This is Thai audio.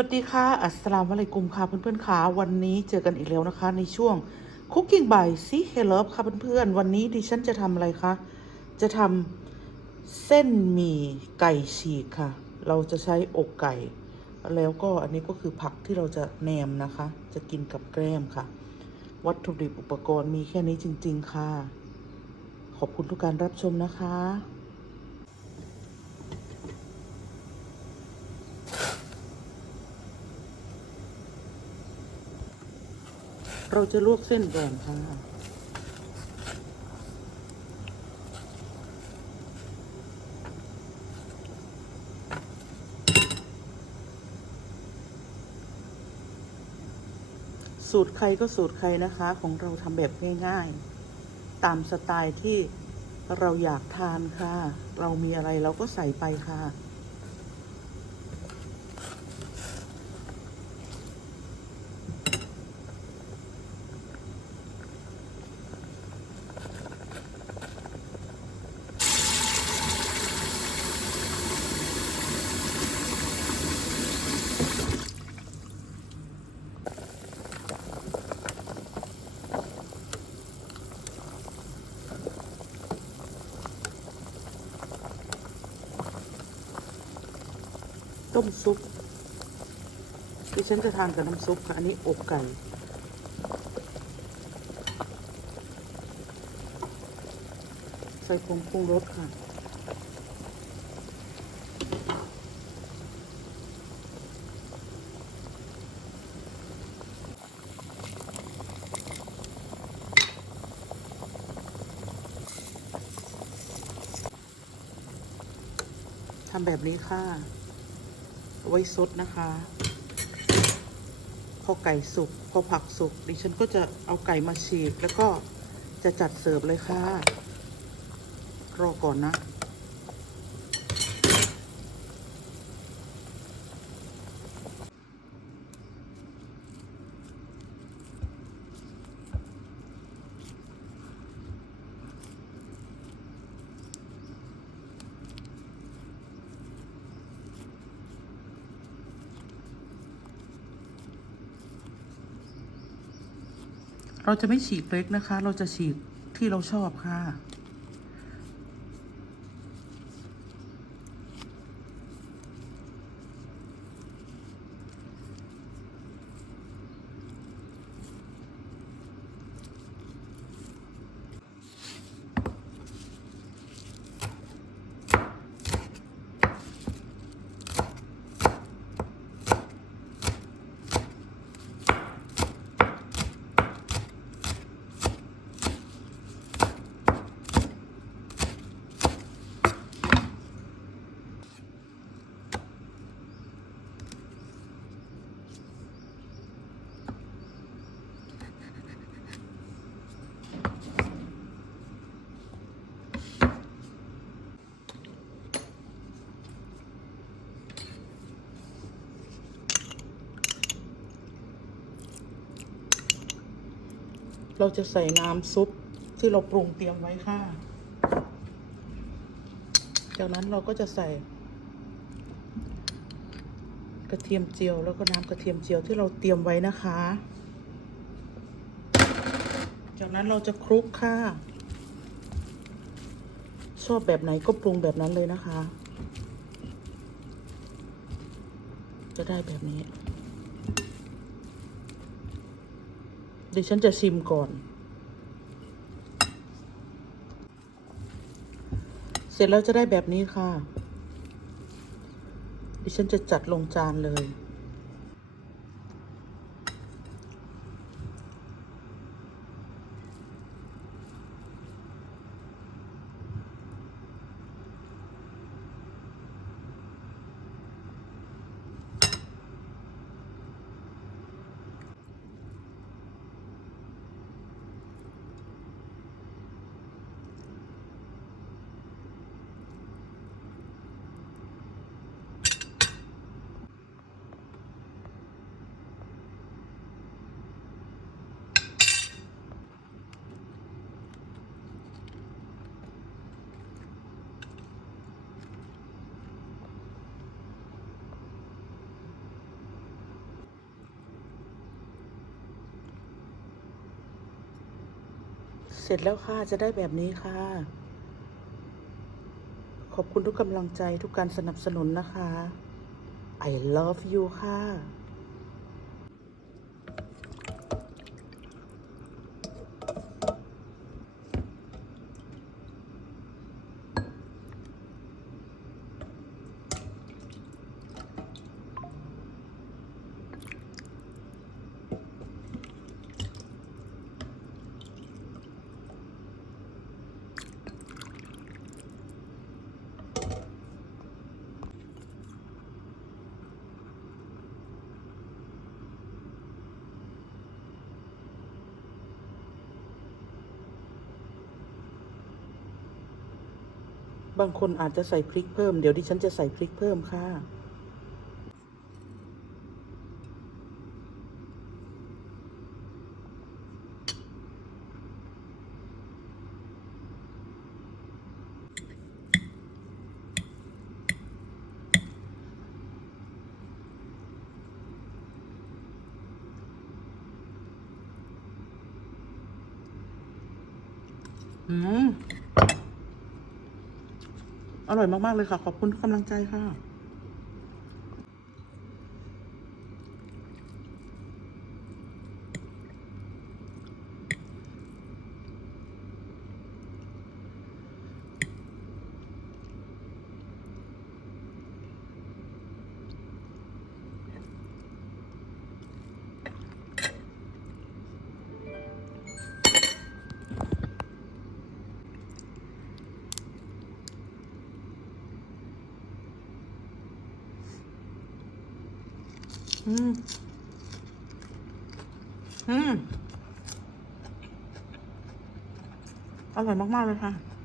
วัสดีค่ะ อัสสลามุอะลัยกุมค่ะเพื่อนๆค่ะวันนี้เจอกันอีกแล้วนะคะ ในช่วง Cooking by C h e l o v ค่ะเพื่อนๆ วันนี้ดิฉันจะทำอะไรคะ จะทำเส้นหมี่ไก่ฉีกค่ะ เราจะใช้อกไก่ แล้วก็อันนี้ก็คือผักที่เราจะแหนมนะคะ จะกินกับแกล้มค่ะ วัตถุดิบอุปกรณ์มีแค่นี้จริง ๆ ค่ะ ขอบคุณทุกการรับชมนะคะ เราจะลวกเส้นก่อนค่ะสูตรใครก็สูตรใครนะคะ ของเราทำแบบง่ายๆ ตามสไตล์ที่เราอยากทานค่ะ เรามีอะไรเราก็ใส่ไปค่ะ ต้มซุปดิฉันจะทานกับน้ำซุปค่ะ อันนี้อกไก่ใส่ผงปรุงรสค่ะ ทำแบบนี้ค่ะ ไว้ซดนะคะพอไก่สุกพอผักสุกดิฉันก็จะเอาไก่มาฉีกแล้วก็จะจัดเสิร์ฟเลยค่ะ รอก่อนนะ เราจะไม่ฉีกเล็กนะคะ เราจะฉีกที่เราชอบค่ะ เราจะใส่น้ำซุปที่เราปรุงเตรียมไว้ค่ะ จากนั้นเราก็จะใส่ กระเทียมเจียวแล้วก็น้ำกระเทียมเจียวที่เราเตรียมไว้นะคะ จากนั้นเราจะคลุกค่ะ ชอบแบบไหนก็ปรุงแบบนั้นเลยนะคะ จะได้แบบนี้ ดี๋ยวฉันจะชิมก่อน เสร็จแล้วจะได้แบบนี้ค่ะ ดิฉันจะจัดลงจานเลย เเสร็จแล้วค่ะจะได้แบบนี้ค่ะ ขอบคุณทุกกำลังใจทุกการสนับสนุนนะคะ I love you ค่ะ บางคนอาจจะใส่พริกเพิ่ม เดี๋ยวดิฉันจะใส่พริกเพิ่มค่ะ อืม อร่อยมาก ๆ เลยค่ะ ขอบคุณทุกกำลังใจค่ะ อืม อืม อร่อยมาก ๆ เลยค่ะ